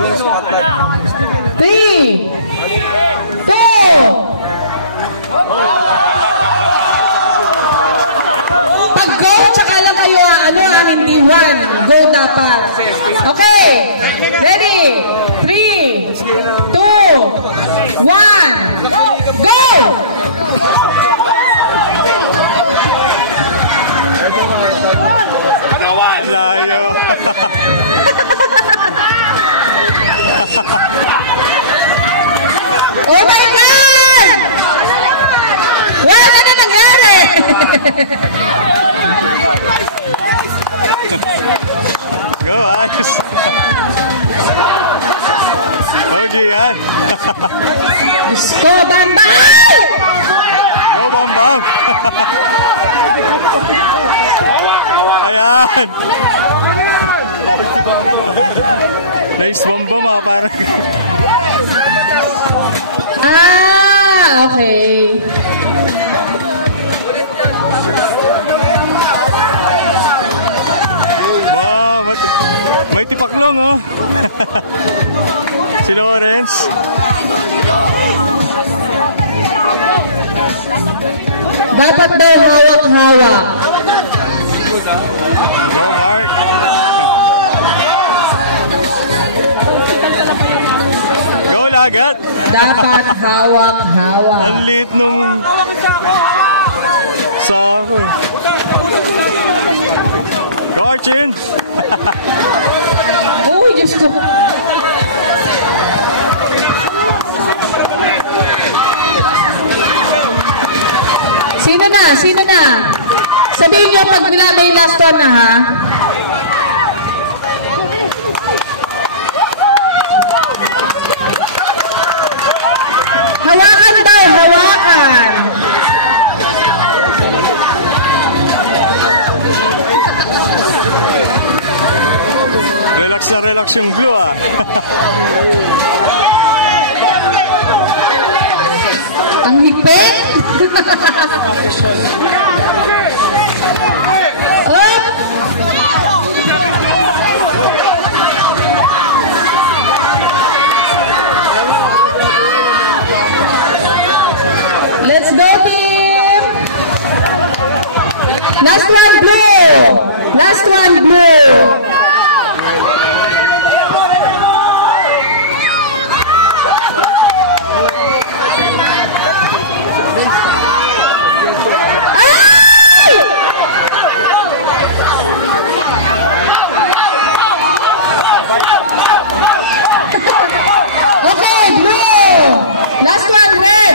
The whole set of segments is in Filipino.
3, 2, pag-go, tsaka lang kayo, hindi 1. Go dapat. Okay. Ready? 3, 2, 1, go! Panawan! Oh my God! Wala na nangyari! Gusto, bambay! Nice bambam ah, parang. Okay. May tipaklong oh. Si Lawrence. Dapat daw hawak-hawak. Go lagat. Dapat hawak-hawak. Ang liit nung sako. Archin. Uy, Diyos ko. Sino na? Sino na? Sabihin nyo pag may last one na ha. Hawakan tayo, hawakan. Relax na relax yung blue ah. Ang higpit. Up. Let's go, team! Last one, blue! Last one, blue! Okay, blue! Last one, red!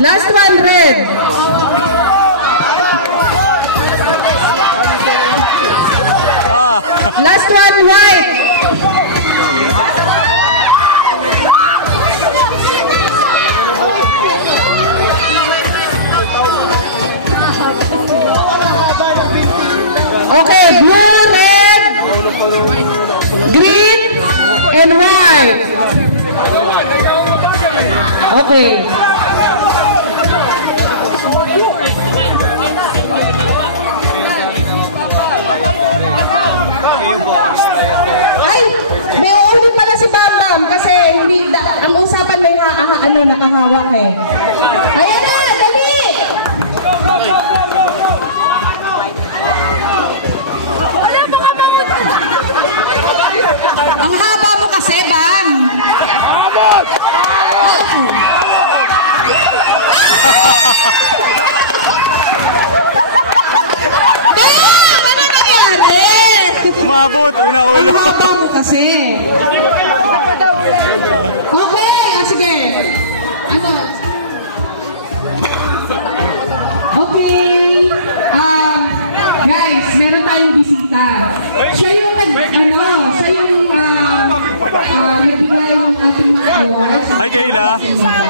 Last one, red! Last one, white! Okay, blue, red, green, and white. Okay. Ay, may ulit pala si Bambam kasi hindi ang usapan may nakahawak eh. Ayan na, dali! Wala mo ka maut! Ang haba mo kasi, Bam! Hamot! Ano nangyari? Ang haba mo kasi. Okay, sige. Ano? Okay. Guys, meron tayong bisita. Siya yung nagbigay yung ating awards. Hi, Kayla.